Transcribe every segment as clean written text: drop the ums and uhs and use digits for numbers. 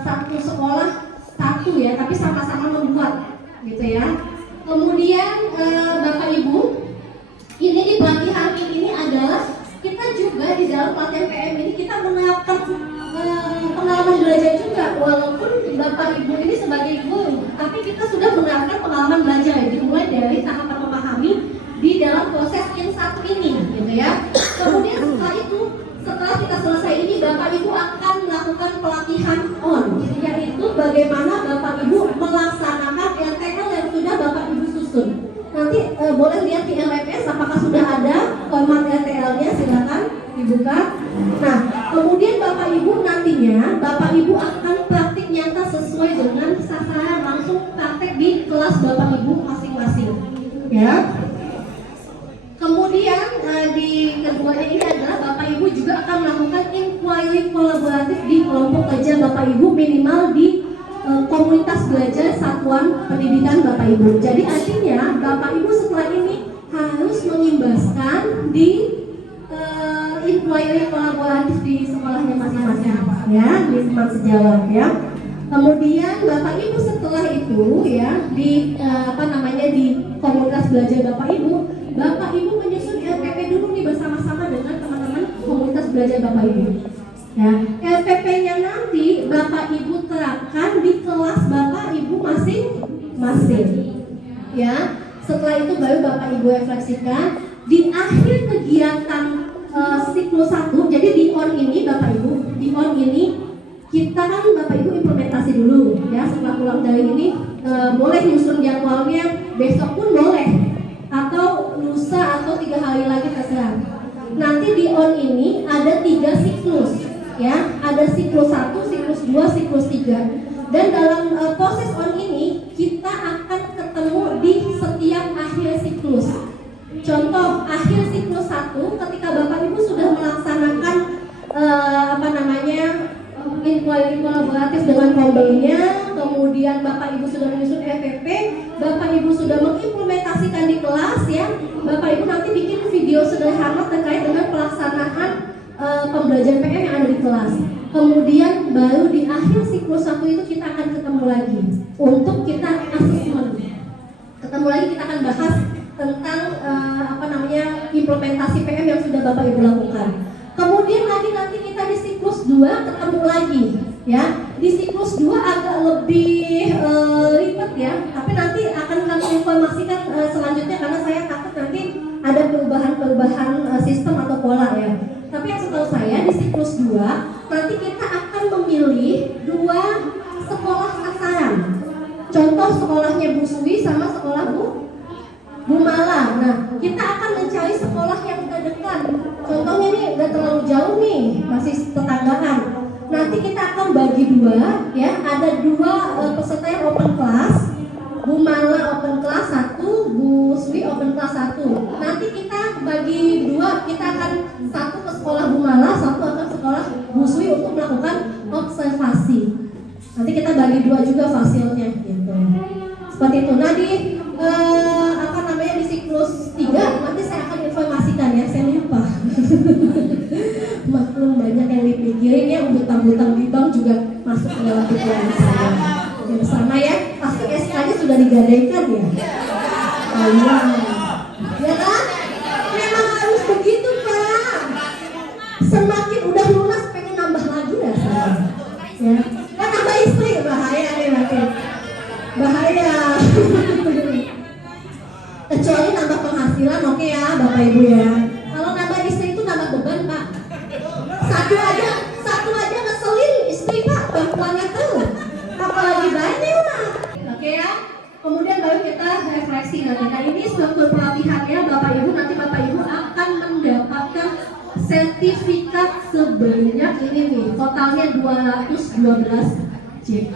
satu sekolah satu ya, tapi sama-sama membuat gitu ya. Kemudian Bapak Ibu, ini di pelatihan ini adalah kita juga di dalam pelatihan PM ini kita menerapkan pengalaman belajar juga, walaupun Bapak Ibu ini sebagai guru, tapi kita sudah menerapkan pengalaman belajar dimulai dari tahapan memahami di dalam proses yang satu ini gitu ya. Kemudian setelah itu, setelah kita selesai ini, Bapak Ibu akan melakukan pelatihan on, yaitu bagaimana Bapak Ibu melaksanakan RTL yang sudah Bapak Ibu susun. Nanti boleh lihat di LMS apakah sudah ada format RTL-nya, silakan dibuka. Nah, kemudian Bapak Ibu nantinya Bapak Ibu akan praktik nyata sesuai dengan sasaran, langsung praktek di kelas Bapak Ibu masing-masing. Ya. Kemudian di keduanya ini adalah Bapak Ibu juga akan melakukan inquiry kolaboratif di kelompok kerja Bapak Ibu minimal di komunitas belajar satuan pendidikan Bapak Ibu. Jadi artinya Bapak Ibu setelah ini harus mengimbaskan di inquiry kolaboratif di sekolahnya masing-masing ya, di teman sejawat ya. Kemudian Bapak Ibu setelah itu ya di di komunitas belajar Bapak Ibu menyusun LPP dulu nih bersama-sama dengan teman-teman komunitas belajar Bapak Ibu. Ya, LPP-nya nanti Bapak Ibu terapkan di kelas Bapak Ibu masing-masing. Ya, setelah itu baru Bapak Ibu refleksikan di akhir kegiatan siklus 1. Jadi di on ini Bapak Ibu, di on ini kita kan Bapak Ibu implementasi dulu ya. Setelah pulang dari ini boleh nyusun jadwalnya besok pun boleh, atau lusa atau 3 hari lagi terserah. Nanti di on ini ada 3 siklus ya, ada siklus 1, siklus 2, siklus 3. Dan dalam proses on ini kita akan ketemu di setiap akhir siklus. Contoh akhir siklus 1 ketika Bapak Ibu sudah melaksanakan inquiry kolaboratif dengan kombelnya, kemudian Bapak Ibu sudah menyusun EPP, Bapak Ibu sudah mengimplementasikan di kelas ya. Bapak Ibu nanti bikin video sederhana terkait dengan pelaksanaan pembelajaran PM yang ada di kelas. Kemudian baru di akhir siklus 1 itu kita akan ketemu lagi untuk kita asesmen. Ketemu lagi kita akan bahas tentang implementasi PM yang sudah Bapak Ibu lakukan. Kemudian lagi nanti kita di siklus 2 ketemu lagi ya. Di siklus 2 agak lebih ribet ya, tapi nanti akan kami informasikan selanjutnya karena saya takut nanti ada perubahan sistem atau pola ya. Tapi yang setahu saya di siklus 2 nanti kita akan memilih 2 sekolah sasaran. Contoh sekolahnya Bu Sui sama sekolah Bu Mala. Nah, kita akan mencari sekolah yang terdekat. Contohnya nih nggak terlalu jauh nih, masih tetanggaan. Nanti kita akan bagi 2 ya. Ada 2 peserta yang open class. Bu Mala open class 1, Bu Sui open class 1. Nanti kita bagi 2, kita akan 1 ke sekolah Bu Mala, 1 ke sekolah Bu Sui untuk melakukan observasi. Nanti kita bagi 2 juga fasilnya gitu. Seperti itu. Nah di siklus 3 nanti saya akan informasikan ya, saya lupa. Maklum banyak yang dipikirin ya, utang-utang di bank juga masuk ke dalam pikiran saya. Yang sama ya, pasti SK-nya sudah digadaikan ya. Iya. Ya kan? Memang harus begitu Pak. Semakin udah lunas pengen nambah lagi ya saya. Ya. Kan nambah istri bahaya nih nanti. Bahaya. Kecuali nambah penghasilan oke ya Bapak Ibu ya. Kalau nambah istri itu nambah beban Pak. Satu aja ngeselin istri Pak, bantuannya tuh. Apalagi banyak Pak. Oke ya. Kemudian baru kita refleksi nanti. Nah ini struktur pelatihannya Bapak Ibu, nanti Bapak Ibu akan mendapatkan sertifikat sebanyak ini nih. Totalnya 212 JP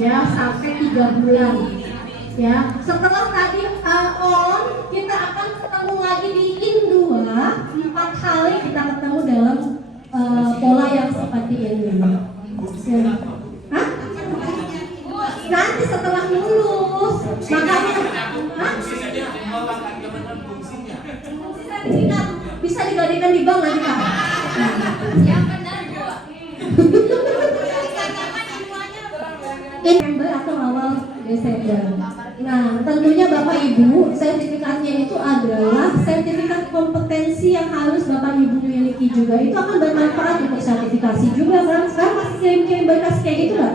ya sampai 3 bulan. Ya, setelah tadi on, kita akan ketemu lagi di in 2, 4 kali kita ketemu dalam pola yang seperti ini. Ya. Hah? Nanti setelah lulus, makanya sertifikat bisa digadaikan di bank nanti Kak. Yang benar Bu. Desember. Nah, tentunya Bapak Ibu, sertifikatnya itu adalah sertifikat kompetensi yang harus Bapak Ibu miliki juga. Itu akan bermanfaat untuk sertifikasi juga kan? Sekarang masih kirim-kirim berkas kayak gitu nggak?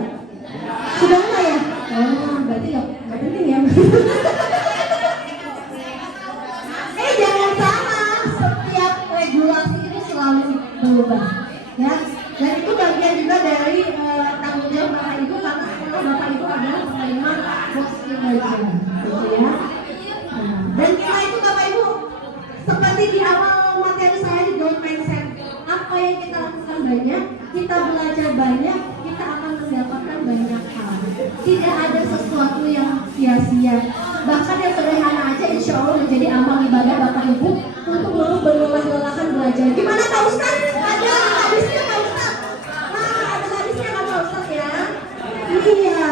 Sudah enggak ya? Oh, berarti nggak penting ya. Jangan salah, setiap regulasi itu selalu berubah, ya. Dan itu bagian juga dari tanggung jawab Bapak Ibu, karena sekolah Bapak Ibu adalah penerima box kinerja, gitu ya. Dan kita itu Bapak Ibu, seperti di awal materi saya di growth mindset, apa yang kita lakukan banyak, kita belajar banyak, kita akan mendapatkan banyak hal. Tidak ada sesuatu yang sia-sia. Bahkan yang sederhana aja insya Allah menjadi amal ibadah Bapak Ibu untuk mau berlelah-lelahan belajar. Gimana Pak Ustaz? Ada hadisnya Pak Ustaz? Nah, ada hadisnya kan Pak Ustaz ya? Iya.